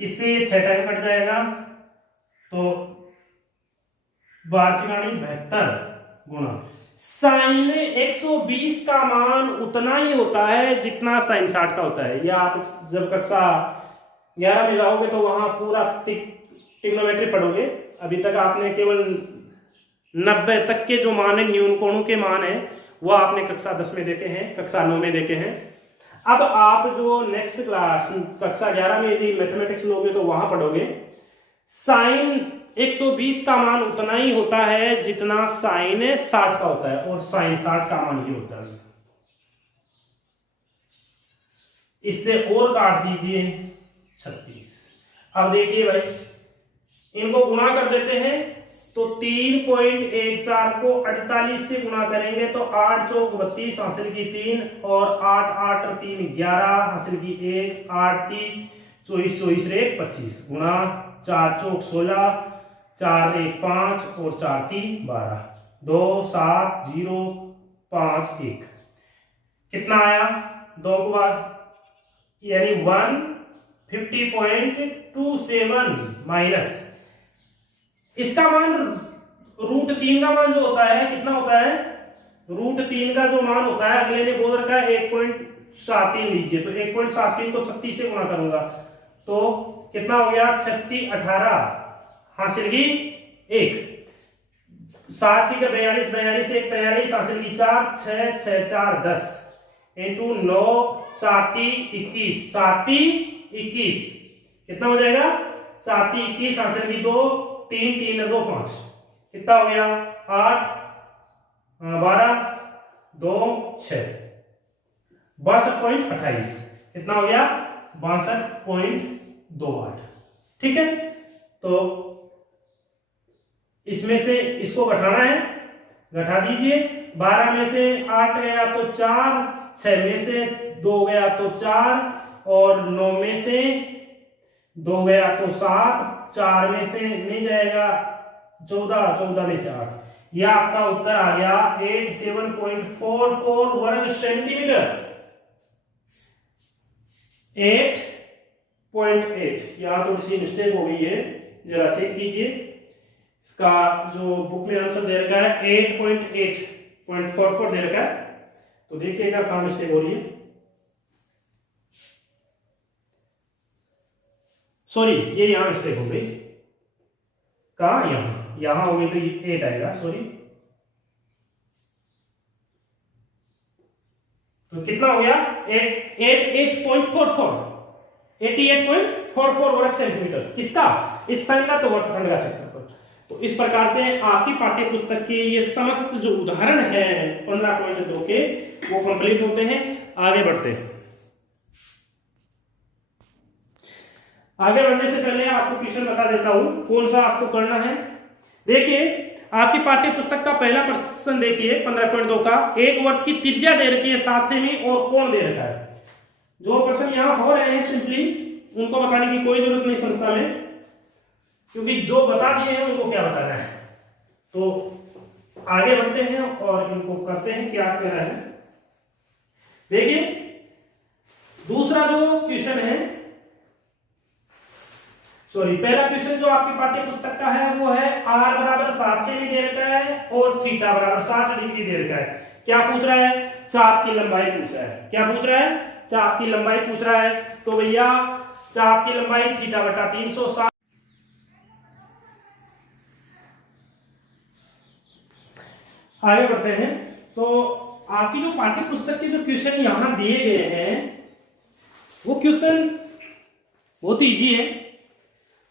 इससे 6 टाइम कट जाएगा, तो 12×72 गुणा साइन 120 का मान उतना ही होता है जितना साइन 60 का होता है। या आप जब कक्षा 11 में जाओगे तो वहां पूरा ट्रिग्नोमेट्री पढ़ोगे, अभी तक आपने केवल 90 तक के जो मान है न्यून कोणों के मान है वो आपने कक्षा 10 में देखे हैं, कक्षा 9 में देखे हैं। अब आप जो नेक्स्ट क्लास कक्षा 11 में यदि मैथमेटिक्स लोगे तो वहां पढ़ोगे साइन 120 का मान उतना ही होता है जितना साइन 60 का होता है, और साइन 60 का मान ही होता है। इससे और काट दीजिए 36। अब देखिए भाई इनको गुणा कर देते हैं, तो 3.14 को 48 से गुणा करेंगे तो 8 चौक 32 हासिल की 3, और 8 8 3 11 हासिल की 1, 8 3 24 24 रे 25 गुणा 4 चौक 16, 4 1 5 और 4 3 12, 2 7 0 5 1, कितना आया 2 के बाद, यानी 150.27 माइनस इसका मान √3 का मान जो होता है कितना होता है, √3 का जो मान होता है अगले ने बोल रखा है 1.73 लीजिए, तो 1.73 को 36 से गुणा करूंगा तो कितना हो गया 36 18 हासिल की 1, 7 का 42 42 1 43 हासिल की 4 6 6 4 10 इंटू 9 7 21 7 21 कितना हो जाएगा 7 21 हासिल की 2 3 3 2 5 कितना हो गया 8 12 2 6 62.28 कितना हो गया 62.28, ठीक है। तो इसमें से इसको घटाना है, घटा दीजिए। 12 में से 8 गया तो 4, 6 में से 2 गया तो 4, और 9 में से 2 गया तो 7, 4 में से नहीं जाएगा 14, 14 में से 8, यह आपका उत्तर आ गया 87.44 वर्ग सेंटीमीटर। 8.8 यहां थोड़ी सी मिस्टेक हो गई है, जरा चेक कीजिए। इसका जो बुक में आंसर दे रखा है 8.8.44 दे रखा है, तो देखिएगा कहां मिस्टेक हो रही है। सॉरी ये यहां मिस्टेक हो गई, कहां यहां हो गई तो ये 8 आएगा, सॉरी। तो कितना हो गया 88.44 वर्ग सेंटीमीटर, किसका इस संगत वर्गखंड का क्षेत्रफल। तो इस प्रकार से आपकी पाठ्य पुस्तक के ये समस्त जो उदाहरण है 15.2 के वो कंप्लीट होते हैं। आगे बढ़ते हैं। आगे बढ़ने से पहले आपको क्वेश्चन बता देता हूं कौन सा आपको करना है। देखिए आपकी पाठ्य पुस्तक का पहला प्रश्न देखिए 15.2 का, एक वर्त की त्रिज्या दे रखी है 7 सेमी और कोण दे रखा है। जो प्रश्न यहाँ हो रहे हैं सिंपली उनको बताने की कोई जरूरत नहीं संस्था में, क्योंकि जो बता दिए हैं उनको क्या बताना है। तो आगे बढ़ते हैं और इनको करते हैं क्या कह रहा है। देखिए दूसरा जो क्वेश्चन है, सॉरी पहला क्वेश्चन जो आपकी पाठ्य पुस्तक का है वो है r बराबर 7 सेमी दे रखा है और थीटा बराबर 60 डिग्री दे रखा है। क्या पूछ रहा है? चाप की लंबाई पूछ रहा है। क्या पूछ रहा है? चाप की लंबाई पूछ रहा है। तो भैया चाप की लंबाई थीटा बटा 360। आगे बढ़ते हैं। तो आपकी जो पाठ्य पुस्तक के जो क्वेश्चन यहां दिए गए हैं वो क्वेश्चन बहुत इजी है।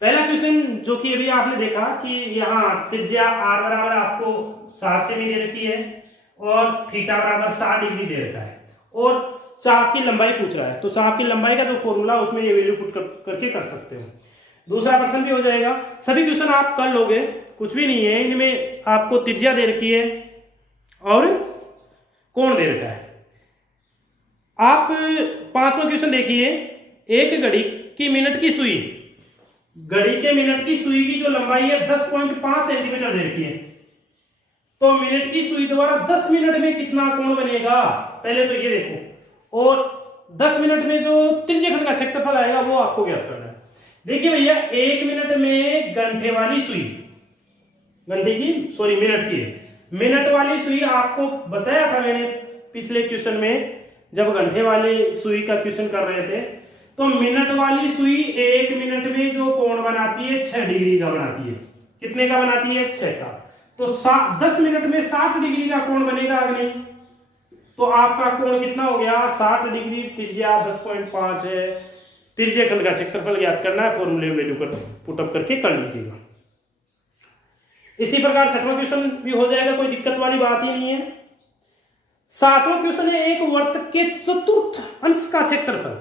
पहला क्वेश्चन जो कि अभी आपने देखा कि यहाँ त्रिज्या r बराबर आपको 7 सेमी दे रखी है और थीटा बराबर 60 डिग्री दे रखा है और चाप की लंबाई पूछ रहा है। तो चाप की लंबाई का जो फॉर्मूला उसमें ये वैल्यू पुट करके कर सकते हो। दूसरा प्रश्न भी हो जाएगा। सभी क्वेश्चन आप कर लोगे, कुछ भी नहीं है इनमें। आपको त्रिज्या दे रखी है और कोण दे रखा है। आप पांचवा क्वेश्चन देखिए, एक घड़ी की मिनट की सुई, घड़ी के मिनट की सुई की जो लंबाई है 10.5 सेंटीमीटर दे रखी है। तो मिनट की सुई द्वारा 10 मिनट में कितना कोण बनेगा, पहले तो ये देखो, और 10 मिनट में जो त्रिज्यखंड का क्षेत्रफल आएगा वो आपको ज्ञात करना है। देखिए भैया 1 मिनट में घंटे वाली सुई, घंटे की सॉरी मिनट की, मिनट वाली सुई आपको बताया था मैंने पिछले क्वेश्चन में जब घंटे वाली सुई का क्वेश्चन कर रहे थे। तो मिनट वाली सुई 1 मिनट में जो कोण बनाती है 6 डिग्री का बनाती है। कितने का बनाती है? 6 का। तो 10 मिनट में 60 डिग्री का कोण बनेगा अग्नि। तो आपका कोण कितना हो गया? 60 डिग्री, त्रिज्या 10.5 है। त्रिज्यखंड का क्षेत्रफल ज्ञात करना है, फॉर्मूले वैल्यू कर पुटअप करके कर लीजिएगा। इसी प्रकार छठवां क्वेश्चन भी हो जाएगा, कोई दिक्कत वाली बात ही नहीं है। सातवां क्वेश्चन है एक वृत्त के चतुर्थ अंश का क्षेत्रफल।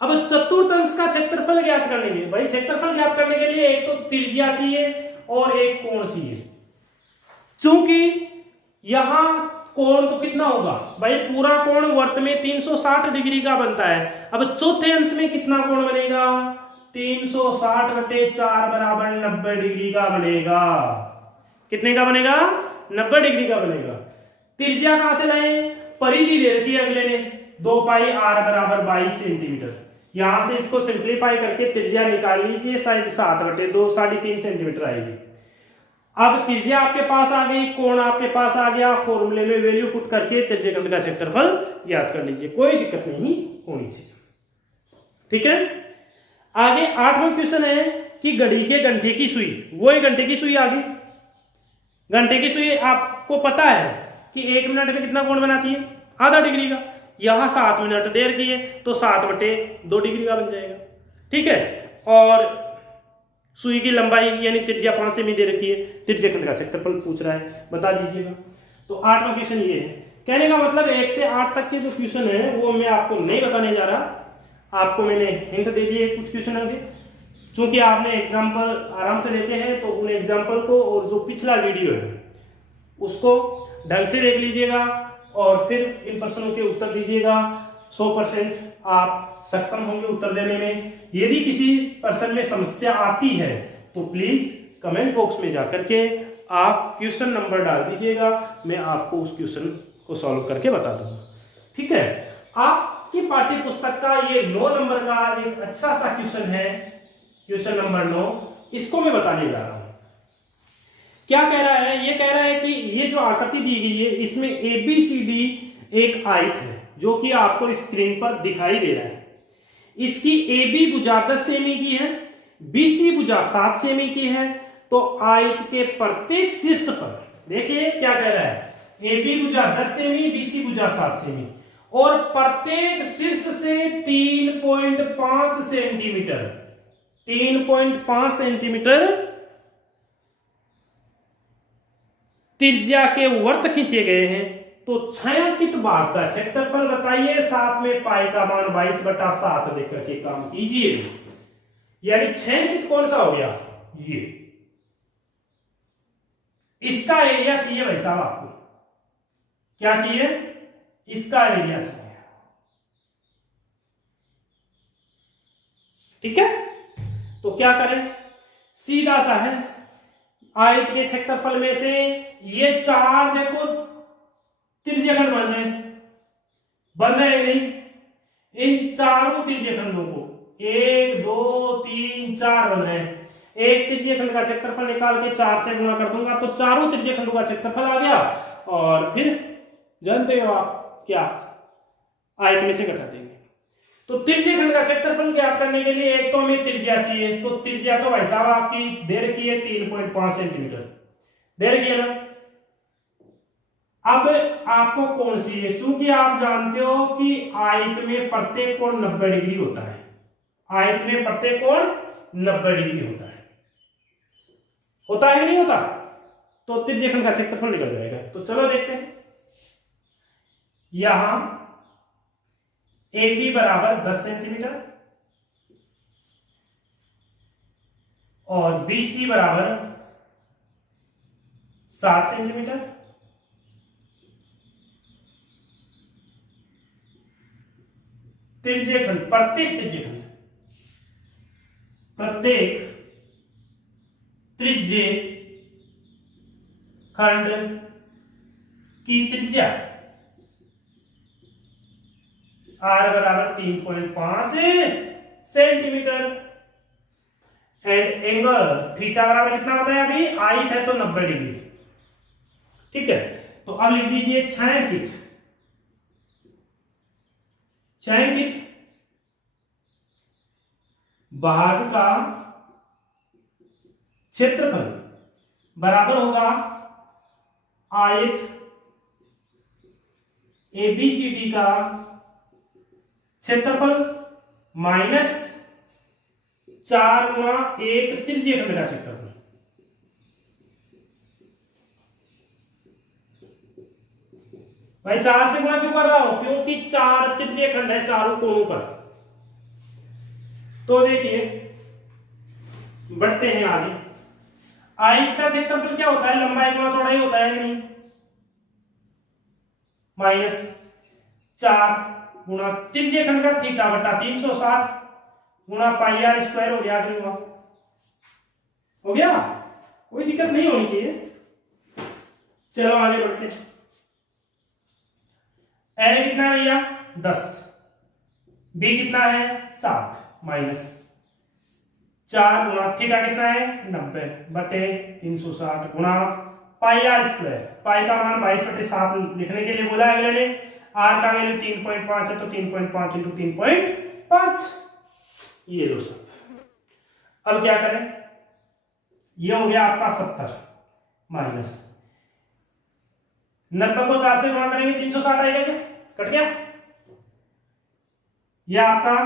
अब चतुर्थ अंश का क्षेत्रफल ज्ञात करने के लिए, भाई क्षेत्रफल ज्ञात करने के लिए एक तो त्रिज्या चाहिए और एक कोण चाहिए। चूंकि यहां कोण तो कितना होगा भाई, पूरा कोण वृत्त में 360 डिग्री का बनता है। अब चौथे अंश में कितना कोण बनेगा? 360/4 बराबर 90 डिग्री का बनेगा। कितने का बनेगा? 90 डिग्री का बनेगा। त्रिज्या कहां से लाए? परिधि दे रखी है अगले ने 2 पाई r बराबर 22 सेंटीमीटर। यहां से इसको सिंप्लीफाई करके त्रिज्या निकाल लीजिए, शायद 7/2 3.5 सेंटीमीटर आएगी। अब त्रिज्या आपके पास आ गई, कोण आपके पास आ गया, फॉर्मूले में वैल्यू पुट करके त्रिज्यखंड का क्षेत्रफल ज्ञात कर लीजिए, कोई दिक्कत नहीं होनी चाहिए। ठीक है। आगे 8वां क्वेश्चन है कि घड़ी के घंटे की सुई, वही घंटे की सुई आ गई। घंटे की सुई आपको पता है कि 1 मिनट में कितना कोण बनाती है? आधा डिग्री का। यहां 7 मिनट देर की है तो 7/2 डिग्री का बन जाएगा। ठीक है। और सुई की लंबाई यानी त्रिज्या 5 सेमी दे रखी है, त्रिज्यखंड का क्षेत्रफल पूछ रहा है, बता दीजिएगा। तो 8वां क्वेश्चन ये है। कहने का मतलब 1 से 8 तक के जो क्वेश्चन है वो मैं आपको नहीं बताने जा रहा, आपको मैंने हिंट दे दिए कुछ क्वेश्चन होंगे। चूंकि आपने एग्जाम्पल आराम से देखे हैं तो उन एग्जाम्पल को और जो पिछला वीडियो है उसको ढंग से देख लीजिएगा और फिर इन प्रश्नों के उत्तर दीजिएगा। 100% आप सक्षम होंगे उत्तर देने में। यदि किसी प्रश्न में समस्या आती है तो प्लीज कमेंट बॉक्स में जाकर के आप क्वेश्चन नंबर डाल दीजिएगा, मैं आपको उस क्वेश्चन को सॉल्व करके बता दूंगा। ठीक है। आपकी पाठ्य पुस्तक का ये 9 नंबर का एक अच्छा सा क्वेश्चन है, क्वेश्चन नंबर 9, इसको मैं बताने जा रहा हूं। क्या कह रहा है? ये कह रहा है कि ये जो आकृति दी गई है इसमें ABCD एक आयत है जो कि आपको स्क्रीन पर दिखाई दे रहा है। इसकी AB भुजा 10 सेमी की है, BC भुजा 7 सेमी की है। तो आयत के प्रत्येक शीर्ष पर देखिए क्या कह रहा है, AB भुजा 10 सेमी, BC भुजा 7 सेमी और प्रत्येक शीर्ष से 3.5 सेंटीमीटर 3.5 सेंटीमीटर त्रिज्या के वृत्त खींचे गए हैं। तो छायांकित भाग का क्षेत्रफल बताइए, साथ में पाई का मान 22/7 देकर के काम कीजिए। यानी छायांकित कौन सा हो गया, ये इसका एरिया चाहिए भाई साहब आपको, क्या चाहिए, इसका एरिया चाहिए। ठीक है, तो क्या करें, सीधा सा है, आयत के क्षेत्रफल में से ये चार देखो त्रिज्यखंड बन रहे हैं नहीं, इन चारों त्रिज्यखंडों को 1 2 3 4 बन रहे हैं, एक त्रिज्यखंड का क्षेत्रफल निकाल के 4 से गुणा कर दूंगा तो चारों त्रिज्यखंडों का क्षेत्रफल आ गया, और फिर जानते हो आप क्या, आयत में से घटा देंगे। तो त्रिज्यखंड का क्षेत्रफल ज्ञात करने के लिए एक तो हमें त्रिज्या चाहिए, तो त्रिज्या तो भाई साहब आपकी दे रखी है 3.5 सेंटीमीटर दे रखी है ना। अब आपको कोण चाहिए, चूंकि आप जानते हो कि आयत में प्रत्येक कोण 90 डिग्री होता है, आयत में प्रत्येक कोण 90 डिग्री होता है कि नहीं होता, तो त्रिज्यखंड का क्षेत्रफल निकल जाएगा। तो चलो देखते हैं, यहां AB बराबर 10 सेंटीमीटर और BC बराबर 7 सेंटीमीटर, त्रिज्यखंड प्रत्येक त्रिज्य खंड की त्रिज्या R बराबर 3.5 सेंटीमीटर एंड एंगल थीटा बराबर कितना होता है, अभी आयत है तो 90 डिग्री। ठीक है, तो अब लिख दीजिए छायांकित भाग का क्षेत्रफल बराबर होगा आयत ABCD का क्षेत्रफल माइनस 4 गुणा एक त्रिज्यखंड का क्षेत्रफल। भाई 4 से गुणा क्यों कर रहा हूं, क्योंकि 4 त्रिज्यखंड है चारों कोणों पर। तो देखिए बढ़ते हैं आगे, आयत का क्षेत्रफल क्या होता है, लंबाई गुणा चौड़ाई होता है कि नहीं, माइनस 4 गुणा त्रिज्यखंड का थीटा बटा 360 गुणा पाई आर स्क्वायर हो गया, नहीं हुआ, हो गया, कोई दिक्कत नहीं होनी चाहिए। चलो आगे बढ़ते हैं, ए कितना है भैया 10, बी कितना है 7 माइनस 4 गुणा थीटा कितना है 90 बटे 360 गुणा पाई आर स्क्वायर, पाई का मान 22/7 लिखने के लिए बोला है अगले ने, आर का वैल्यू 3.5 है तो 3.5 इंटू 3.5 ये लो सब। अब क्या करें, ये हो गया आपका 70 माइनस 90 को 4 से गुणा करेंगे 360 आएगा क्या, कट गया, यह आपका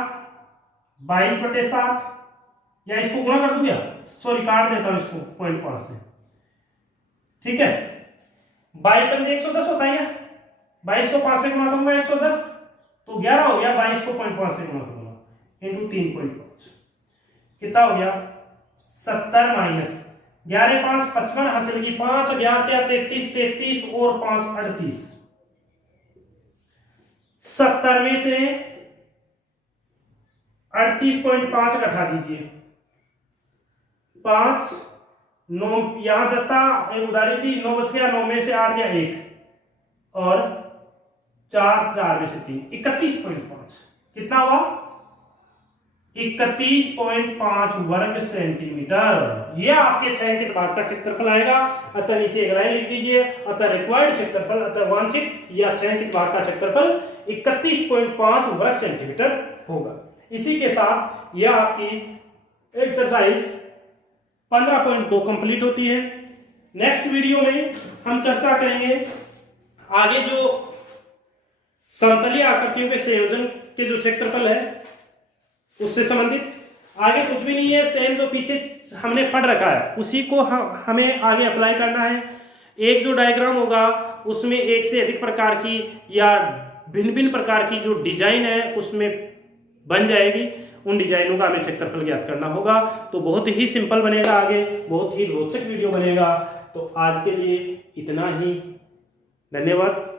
22/7 या इसको गुणा कर दूं क्या, सॉरी काट देता हूं इसको 0.5 से। ठीक है, 22 110 होता है, 22 को 5 से गुणा करूंगा 110 तो 11 हो गया, 22 को 0.5 से गुणा करूंगा इंटू 3.5 कितना हो गया 70 माइनस 11 5 55 हासिल की 5 11 33 और 5 38, 70 में से 38.5 घटा दीजिए, 5 9 यहां 10 था, एक उधारी थी, 9 बच गया, 9 में से 8 गया 1 और 4 में से 3 31.5 कितना हुआ 31.5 वर्ग सेंटीमीटर। यह आपके छायांकित भाग का क्षेत्रफल आएगा। अतः नीचे एक लाइन लिख दीजिए, अतः रिक्वायर्ड क्षेत्रफल अतः वांछित या छायांकित भाग का क्षेत्रफल 31.5 वर्ग सेंटीमीटर होगा। इसी के साथ यह आपकी एक्सरसाइज 15.2 कंप्लीट होती है। नेक्स्ट वीडियो में हम चर्चा करेंगे आगे जो समतलीय आकृतियों के संयोजन के जो क्षेत्रफल है उससे संबंधित। आगे कुछ भी नहीं है, सेम जो पीछे हमने पढ़ रखा है उसी को हमें आगे अप्लाई करना है। एक जो डायग्राम होगा उसमें एक से अधिक प्रकार की या भिन्न भिन्न प्रकार की जो डिजाइन है उसमें बन जाएगी उन डिजाइनों का हमें क्षेत्रफल ज्ञात करना होगा। तो बहुत ही सिंपल बनेगा, आगे बहुत ही रोचक वीडियो बनेगा। तो आज के लिए इतना ही, धन्यवाद।